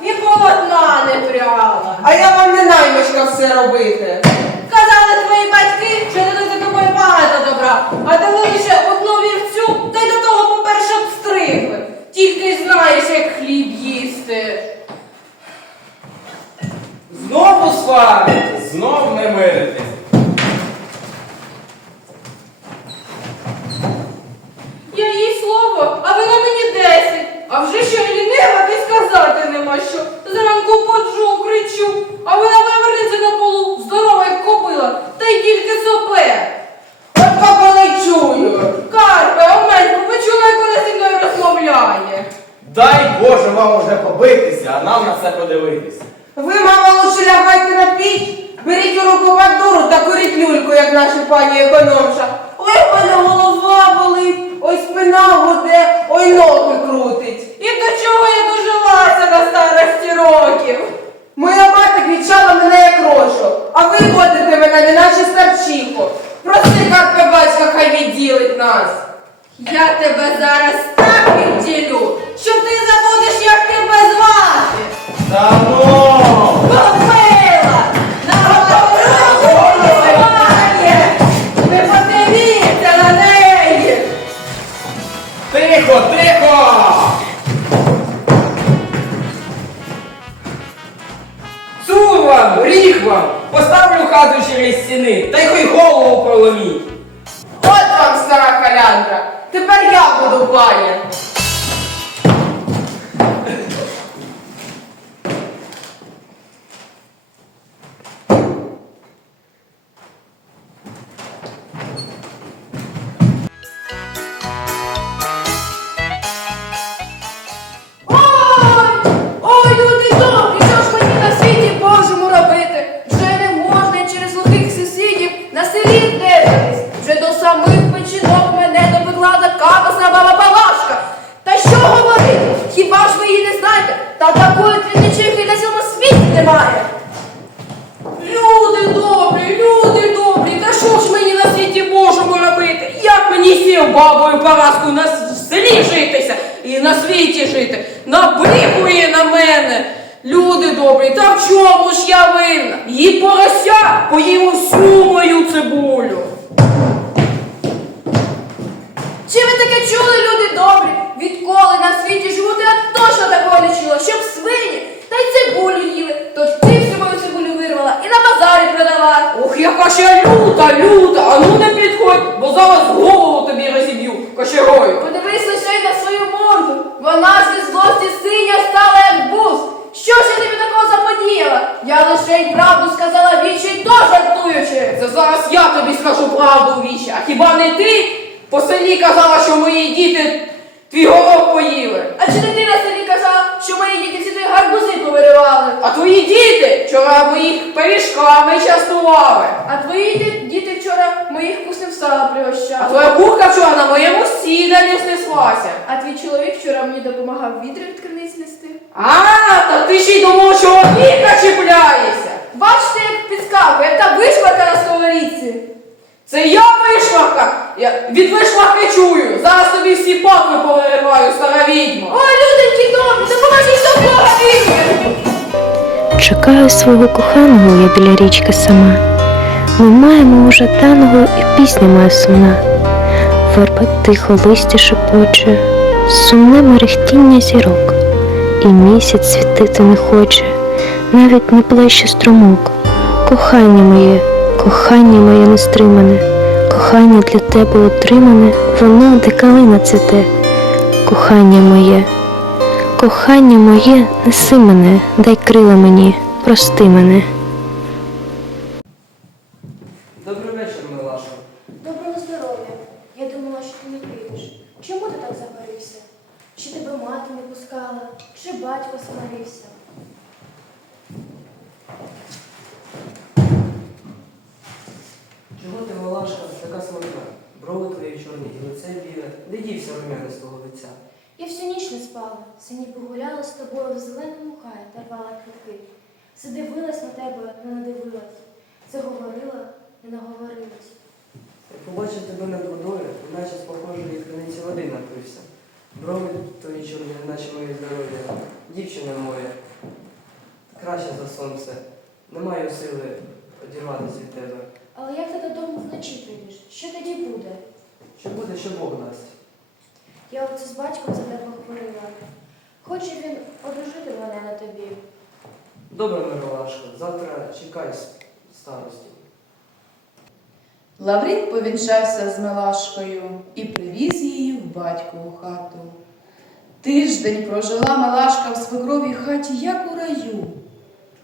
не дна не пряла. А я вам не наймичка все робити. Казали твої батьки, що дадуть за тобою багато добра, а дали лише одну вівцю, та й до того, по-перше, обстригли. Тільки й знаєш, як хліб їсти. Знову сваритесь, знов не миритесь. Я їй слово, а вона мені десять. А вже що й лінива, ти сказати нема що. Зранку поджу, кричу, а вона вивернеться на полу, здорова, як кобила, та й тільки сопе. От папа не чую. Карпе, Омелько, ви чули, як вона зі мною розмовляє? Дай Боже вам уже побитися, а нам на це подивитися. Ви, мама, лучше лягайте на піч, беріть у руку бандуру та куріть люльку, як наша пані економша. Ой, в мене голова болить, ой, спина гуде, ой, ноги крутить. І до чого я дожилася на старості років? Моя мати квічала мене як рошу, а ви водите мене, не наче старчиху. Прости, Карпе, батька, хай відділить нас. Я тебе зараз так відділю, що ти забудеш, як тебе звати. Та ну! Кобила! На голову немає! Ви подивіться на неї! Тихо, тихо! Цур вам, ріг вам! Поставлю хату через стіни, та й хай голову проломіть! От вам стара каляндра. Тепер я буду пані. Та такої квітничихи на цьому світі немає. Люди добрі, люди добрі, та що ж мені на світі Божому робити? Як мені сів бабою Параскою на селі житися і на світі жити? Набрікує на мене. Люди добрі, та в чому ж я винна? Її порося поїмо всю мою цибулю. Чи ви таке чули, люди добрі? Відколи на світі живуть, я точно такого не чула, щоб свині та й цибулю їли, то ти всю мою цибулю вирвала і на базарі продала. Ще люта, люта, а ну не підходь, бо зараз голову тобі розіб'ю кочерою. Подивись лише й на свою морду. Вона ж від злості синя стала як бус. Що ж я тобі такого заподіяла? Я лише й правду сказала вічі, то жартуючи. Це зараз я тобі скажу правду у вічі, а хіба не ти по селі казала, що мої діти твій горох поїли? А чи не ти на селі що мої діти твої гарбузи повиривали? А твої діти вчора моїх пиріжками частували. А твої ді- діти вчора моїх вкусним сала пригощали. А твоя курка вчора на моєму сіданні знеслася. А твій чоловік вчора мені допомагав вітри від криниць нести. А, та ти ще й до мого чоловіка чіпляєшся. Бачите, як підскакує, як та вишварка на сковорідці. Це я вишварка. Я від вишварки чую. Зараз тобі всі пакли повириваю, стара відьма. Ой, люденькі добрі, допоможіть до Бога! Чекаю свого коханого я біля річки сама. Ми маємо уже танго і пісня моя сумна. Верба тихо листя шепоче, сумне мерехтіння зірок, і місяць світити не хоче, навіть не плеще струмок. Кохання моє, кохання моє нестримане, кохання для тебе отримане, воно де калина цвіте. Кохання моє, Кохання моє, неси мене, дай крила мені, прости мене. Добрий вечір, Милаша. Доброго здоров'я. Я думала, що ти не прийдеш. Чому ти так забарився? Чи тебе мати не пускала, чи батько сварився? Чого ти, Малашка, така смутна? Брови твої чорні і лице біле. Де дівся румяне з того лиця? Я всю ніч не спала, сині погуляла з тобою в зеленому хаї та рвала квітки. Задивилась на тебе, не надивилась. Заговорила, не наговорилась. Я побачив тебе над водою, наче з похожої криниці води напився. Брови твої чорні, наче моє здоров'я. дівчина моя, краще за сонце. Не маю сили одірватися від тебе. Але як ти додому вночі прийдеш? Що тоді буде? Що буде, що Бог дасть. Я оце з батьком за тебе говорила. Хоче він одружити мене на тобі. Добре, Миролашко, завтра чекай с- старості. Лаврін повінчався з Милашкою і привіз її в батькову хату. Тиждень прожила Милашка в свекровій хаті, як у раю.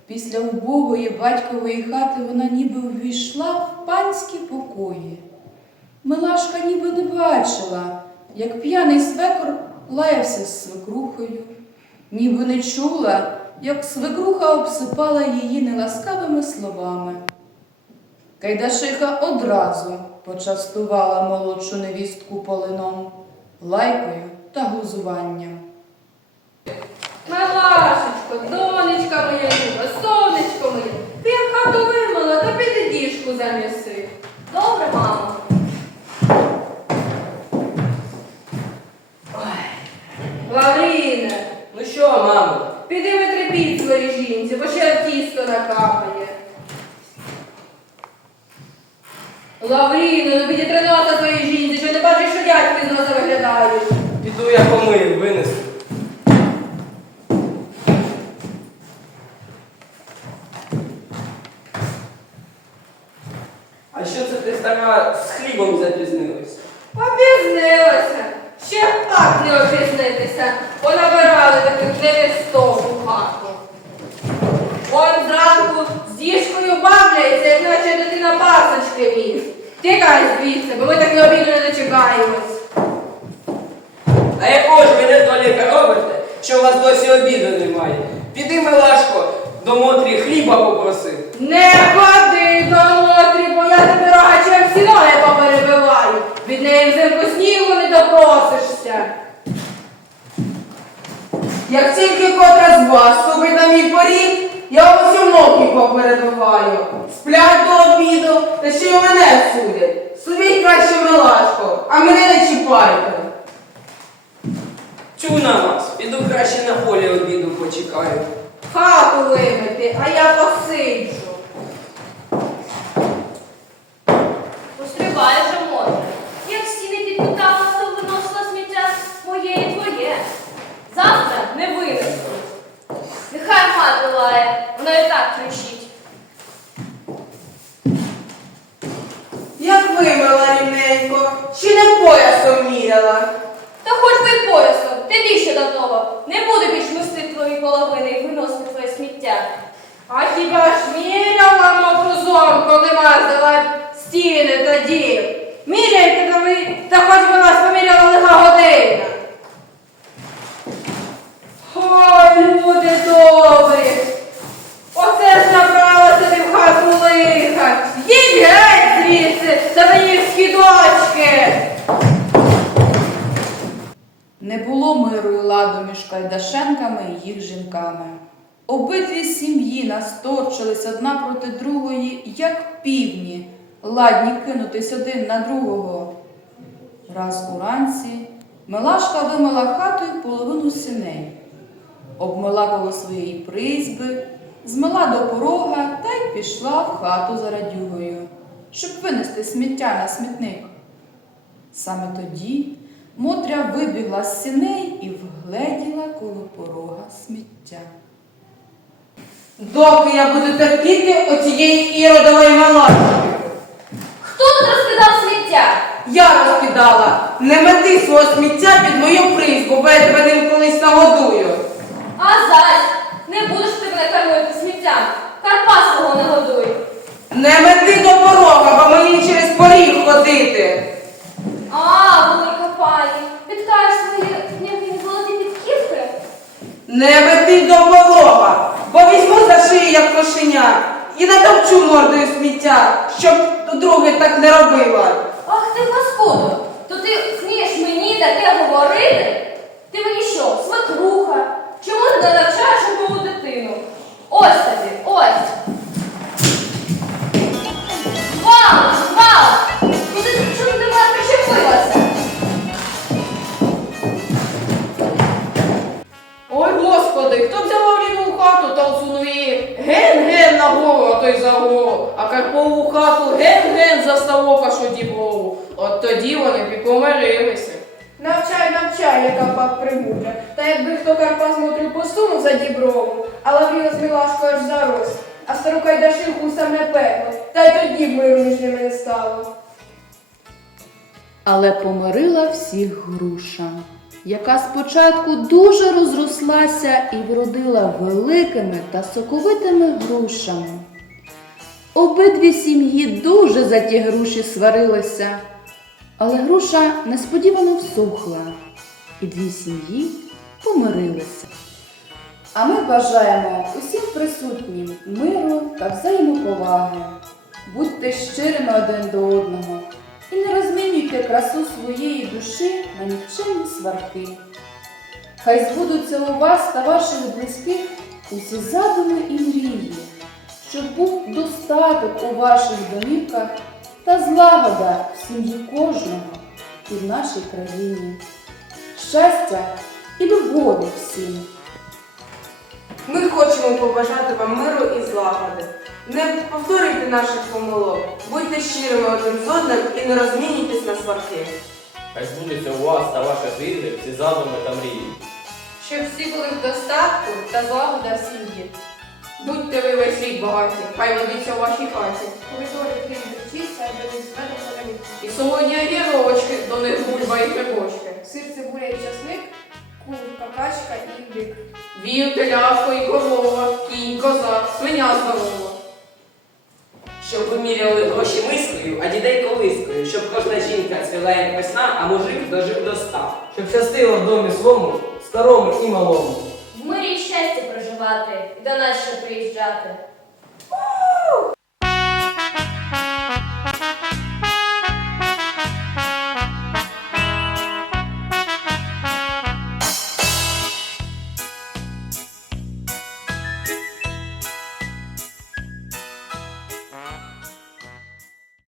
Після убогої батькової хати вона ніби увійшла в панські покої. Милашка ніби не бачила, як п'яний свекор лаявся з свекрухою, ніби не чула, як свекруха обсипала її неласкавими словами. Кайдашиха одразу почастувала молодшу невістку полином, лайкою та глузуванням. Милашечко, донечка моя люба, сонечко моє, ти як хату вимила, то піди діжку занеси. Добре, мамо. Лавріне, Ну що, мамо? піди витребіть своїй жінці, бо ще тісто накапає. Лавріне, ну підітри носа своїй жінці, що не бачиш, що дядьки з носа виглядають. Піду я помию, винесу. А що це ти стара з хлібом запізнилась? Обізнилася. Ще так не обізнитися. Понабирали таких невісток у хату. Он зранку з діжкою бавляється, як наче дитина пасочки міс. Тікай звідси, бо ми так на обіду не дочекаємось. А якого ж ви недоліка робите, що у вас досі обіду немає? Піди, Милашко, до Мотрі хліба попроси. Не ходи до Мотрі, бо я тебе рогачем всі ноги поперебиваю. Від неї взимку снігу не допросишся. Як тільки котра з вас ступить на мій поріг, я вас усю ноги поперебиваю. Сплять до обіду, та ще й мене судять. Судіть краще Милашко, а мене не чіпайте. Чу на вас, піду краще на полі обіду почекаю. Хату вимити, а я посиджу. Постривай же, Мотре. Як стіни підпитала, то виносила сміття моє і твоє. Завтра не винесу. Нехай мати лає, вона і так кричить. Як вимила ще не поясом міряла. Та хоч би й поясом, ти більше до того. Не буду більш мести твої половини і виносити твоє сміття. А хіба ж міряла мотузом, коли мазала стіни тоді? Міряйте та ви, та хоч би вас поміряла лиха година. Ой, люди добрі! Оце ж набрала собі ладу між Кайдашенками і їх жінками. Обидві сім'ї насторчились одна проти другої, як півні, ладні кинутись один на другого. Раз уранці Милашка вимила хату й половину синей, обмила коло своєї призьби, змила до порога та й пішла в хату за радюгою, щоб винести сміття на смітник. Саме тоді Мотря вибігла з сіней і вгледіла коло порога сміття. Доки я буду терпіти оцієї іродової малашки. Хто тут розкидав сміття? Я розкидала. Не мети свого сміття під мою призьбу, бо я тебе ним колись нагодую. А зась, не будеш ти мене кормити сміттям. Карпа свого не годуй. Не мети до порога, бо мені через поріг ходити. А, велика пані, відкаєш свої? Не мети до порога, бо візьму за шию, як кошеня, і натовчу мордою сміття, щоб друге так не робила. Ах ти паскудо, то ти смієш мені таке говорити? Ти мені що, свекруха? Чому ти не навчаєш мою дитину? Ось тобі, ось. Вау, вау! хто взяв Лаврінову хату та усунув ген-ген на гору, а й за гору, а Карпову хату ген-ген за ставок, а що діброву. От тоді вони б і помирилися. Навчай, навчай, яка пак примудра. Та якби хто Карпа з мудрю посунув за діброву, а Лавріна з мілашкою аж зарос, а старокайдашин гусам не пекло, та й тоді б миру між ними не стало. Але помирила всіх груша яка спочатку дуже розрослася і вродила великими та соковитими грушами. Обидві сім'ї дуже за ті груші сварилися, але груша несподівано всухла, і дві сім'ї помирилися. А ми бажаємо усім присутнім миру та взаємоповаги. Будьте щирими один до одного і не розмінюйте красу своєї душі на нікчемні сварки. Хай збудуться у вас та ваших близьких усі задуми і мрії, щоб був достаток у ваших домівках та злагода в сім'ї кожного і в нашій країні. Щастя і любові всім! Ми хочемо побажати вам миру і злагоди. Не повторюйте наших помилок, будьте щирими один з одним і не розмінюйтесь на сварки. Хай збудуться у вас та ваших рідних всі задуми та мрії. Щоб всі були в достатку та злагода в сім'ї. Будьте ви весь рік багаті, хай водиться у вашій хаті. Коридорі крім вчиться, не зведено взагалі. І солодні огірочки, до них бульба і грибочки. Сир, цибуля і часник, курка, качка і індик. Вів, телятко і корова, кінь, коза, свиня здорова. Щоб виміряли гроші мислею, а дітей колискою, щоб кожна жінка цвіла як весна, а мужик дожив до ста. Щоб щастило в домі свому, старому і малому. В мирі щастя проживати і до нас ще приїжджати.